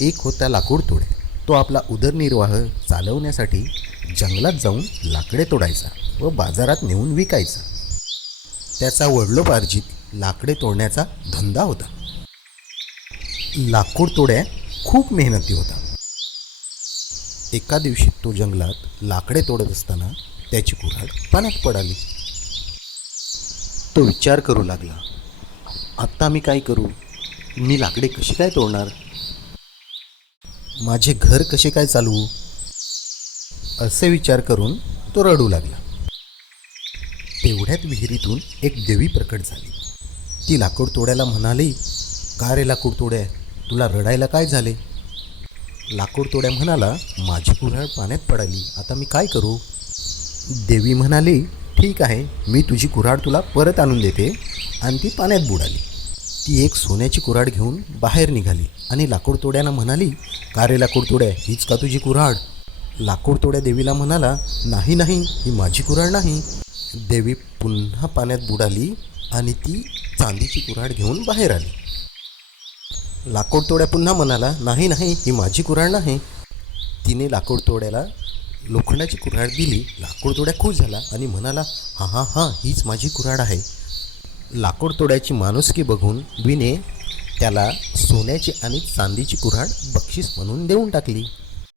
एक होता लाकूड तोड्या. तो आपला उदरनिर्वाह चालवण्यासाठी जंगलात जाऊन लाकडे तोडायचा व बाजारात नेऊन विकायचा. त्याचा वडिलोपार्जित लाकडे तोडण्याचा धंदा होता. लाकूड तोड्या खूप मेहनती होता. एका दिवशी तो जंगलात लाकडे तोडत असताना त्याची कुऱ्हाड पाण्यात पडाली. तो विचार करू लागला, आत्ता मी काय करू? मी लाकडे कशी काय तोडणार? माझे घर कसे काय चालवू? असे विचार करून तो रडू लागला. तेवढ्यात विहिरीतून एक देवी प्रकट झाली. ती लाकूड तोड्याला म्हणाली, का रे लाकूड तोड्या, तुला रडायला काय झाले? लाकूड तोड्या म्हणाला, माझी कुऱ्हाड पाण्यात पडाली, आता मी काय करू? देवी म्हणाली, ठीक आहे, मी तुझी कुऱ्हाड तुला परत आणून देते. आणि ती पाण्यात बुडाली. ती एक सोन्याची कुऱ्हाड घेऊन बाहेर निघाली आणि लाकूड तोड्यानं म्हणाली, का रे लाकूड तोड्या, हीच का तुझी कुऱ्हाड? लाकूड तोड्या देवीला म्हणाला, नाही नाही, ही माझी कुऱ्हाड नाही. देवी पुन्हा पाण्यात बुडाली आणि ती चांदीची कुऱ्हाड घेऊन बाहेर आली. लाकूड तोड्या पुन्हा म्हणाला, नाही नाही, ही माझी कुऱ्हाड नाही. तिने लाकूड तोड्याला लोखंडाची कुऱ्हाड दिली. लाकूड तोड्या खुश झाला आणि म्हणाला, हां हां हां, हीच माझी कुऱ्हाड आहे. लाकूड तोड्याची माणुसकी बघून विने त्याला सोन्याची आणि चांदीची कुऱ्हाड बक्षीस म्हणून देऊन टाकली.